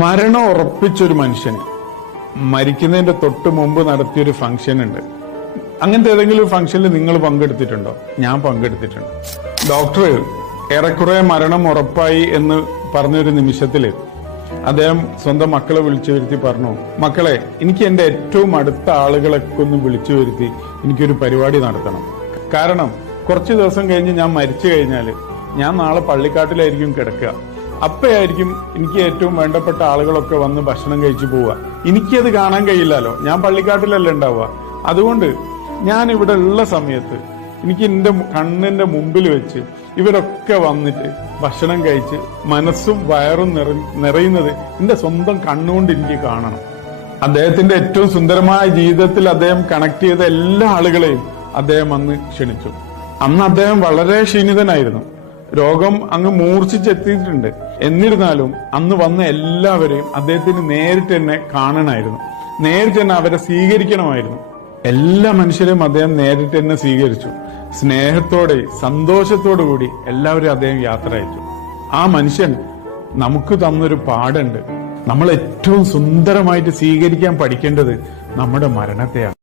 മരണം ഉറപ്പിച്ചൊരു മനുഷ്യന് മരിക്കുന്നതിന്റെ തൊട്ട് മുമ്പ് നടത്തിയൊരു ഫംഗ്ഷൻ ഉണ്ട്. അങ്ങനത്തെ ഏതെങ്കിലും ഒരു ഫംഗ്ഷനിൽ നിങ്ങൾ പങ്കെടുത്തിട്ടുണ്ടോ? ഞാൻ പങ്കെടുത്തിട്ടുണ്ട്. ഡോക്ടർ ഏറെക്കുറെ മരണം ഉറപ്പായി എന്ന് പറഞ്ഞൊരു നിമിഷത്തില് അദ്ദേഹം സ്വന്തം മക്കളെ വിളിച്ചു വരുത്തി പറഞ്ഞു, മക്കളെ, എനിക്ക് എന്റെ ഏറ്റവും അടുത്ത ആളുകളൊക്കെ ഒന്ന് വിളിച്ചു വരുത്തി എനിക്കൊരു പരിപാടി നടത്തണം. കാരണം കുറച്ചു ദിവസം കഴിഞ്ഞ് ഞാൻ മരിച്ചു കഴിഞ്ഞാല് ഞാൻ നാളെ പള്ളിക്കാട്ടിലായിരിക്കും കിടക്കുക. അപ്പോഴായിരിക്കും എനിക്ക് ഏറ്റവും വേണ്ടപ്പെട്ട ആളുകളൊക്കെ വന്ന് ഭക്ഷണം കഴിച്ചു പോവുക. എനിക്കത് കാണാൻ കഴിയില്ലല്ലോ, ഞാൻ പള്ളിക്കാട്ടിലല്ല ഉണ്ടാവുക. അതുകൊണ്ട് ഞാൻ ഇവിടെ ഉള്ള സമയത്ത് എനിക്ക് എന്റെ കണ്ണിന്റെ മുമ്പിൽ വെച്ച് ഇവരൊക്കെ വന്നിട്ട് ഭക്ഷണം കഴിച്ച് മനസ്സും വയറും നിറയുന്നത് എന്റെ സ്വന്തം കണ്ണുകൊണ്ട് എനിക്ക് കാണണം. അദ്ദേഹത്തിന്റെ ഏറ്റവും സുന്ദരമായ ജീവിതത്തിൽ അദ്ദേഹം കണക്ട് ചെയ്ത എല്ലാ ആളുകളെയും അദ്ദേഹം അന്ന് ക്ഷണിച്ചു. അന്ന് അദ്ദേഹം വളരെ ക്ഷീണിതനായിരുന്നു. രോഗം അങ്ങ് മൂർച്ഛിച്ചെത്തിയിട്ടുണ്ട്. എന്നിരുന്നാലും അന്ന് വന്ന എല്ലാവരെയും അദ്ദേഹത്തിന് നേരിട്ട് തന്നെ കാണണമായിരുന്നു, നേരിട്ട് തന്നെ അവരെ സ്വീകരിക്കണമായിരുന്നു. എല്ലാ മനുഷ്യരെയും അദ്ദേഹം നേരിട്ട് തന്നെ സ്വീകരിച്ചു. സ്നേഹത്തോടെ സന്തോഷത്തോടു കൂടി എല്ലാവരും അദ്ദേഹം യാത്ര അയച്ചു. ആ മനുഷ്യൻ നമുക്ക് തന്നൊരു പാഠമുണ്ട്. നമ്മൾ ഏറ്റവും സുന്ദരമായിട്ട് സ്വീകരിക്കാൻ പഠിക്കേണ്ടത് നമ്മുടെ മരണത്തെയാണ്.